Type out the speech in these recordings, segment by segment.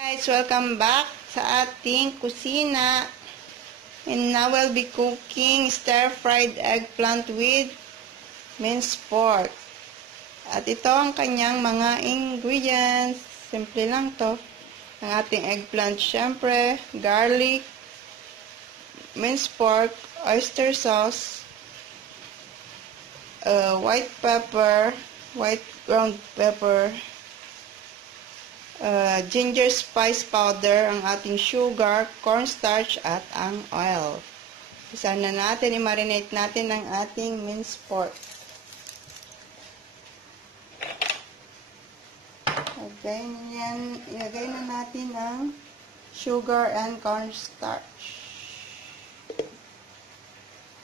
Guys, welcome back sa ating kusina. And now we'll be cooking stir-fried eggplant with minced pork. At ito ang kanyang mga ingredients. Simple lang to. Ang ating eggplant, syempre, garlic, minced pork, oyster sauce, white pepper, white ground pepper, ginger spice powder, ang ating sugar, cornstarch, at ang oil. Isa na natin, i-marinate natin ang ating minced pork. Ilagay na natin ang sugar and cornstarch.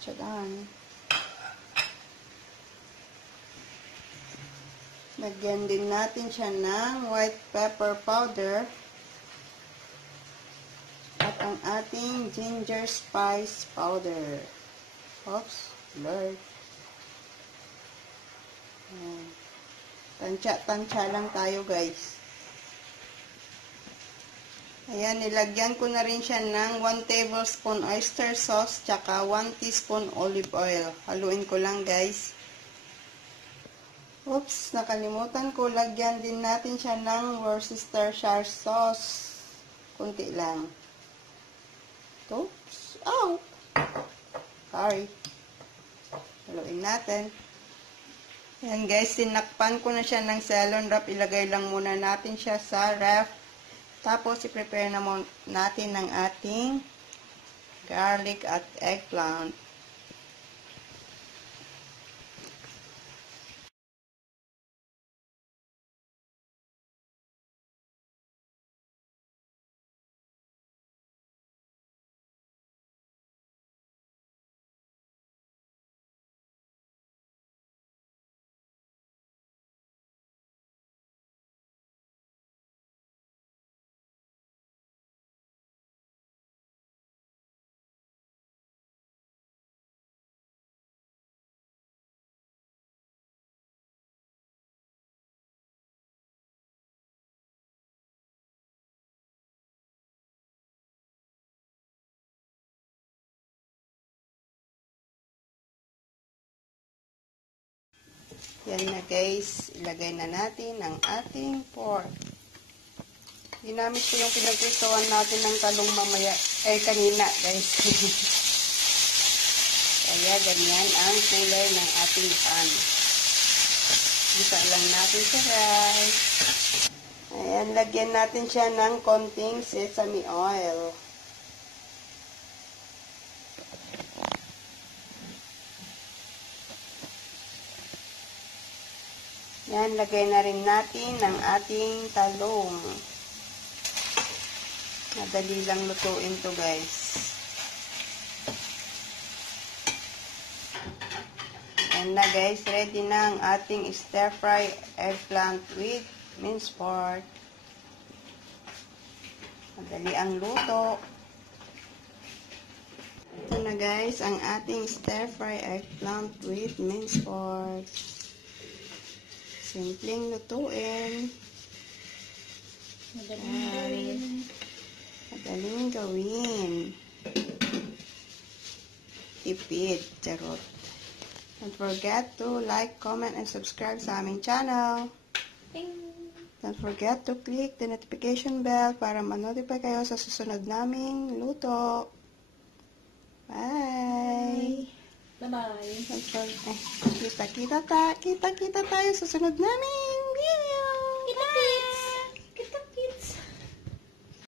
Tsagaan. Lagyan din natin siya ng white pepper powder at ang ating ginger spice powder. Oops, blurred. Tansya lang tayo, guys. Ayan, nilagyan ko na rin siya ng 1 tablespoon oyster sauce tsaka 1 teaspoon olive oil. Haluin ko lang, guys. Oops, nakalimutan ko. Lagyan din natin siya ng Worcestershire sauce. Kunti lang. Oops. Ow! Sorry. Haluin natin. Ayan guys, sinakpan ko na siya ng cellon wrap. Ilagay lang muna natin siya sa ref. Tapos, i-prepare na natin ng ating garlic at eggplant. Yan na guys, ilagay na natin ang ating pork. Ginamit ko yung pinagprituan natin ng talong mamaya, kanina guys. Kaya ganyan ang kulay ng ating pan. Gisa lang natin siya guys. Ayan, lagyan natin siya ng konting sesame oil. Yan, lagay na rin natin ang ating talong. Madali lang lutuin to guys. Yan na guys, ready na ang ating stir-fry eggplant with minced pork. Madali ang luto. Ito na guys, ang ating stir-fry eggplant with minced pork. Simpleng lutuin. Madaling gawin. Tipid. Charot. Don't forget to like, comment, and subscribe sa aming channel. Don't forget to click the notification bell para ma-notify kayo sa susunod naming luto. Bye! Bye-bye. Kita tayo sa sunod namin.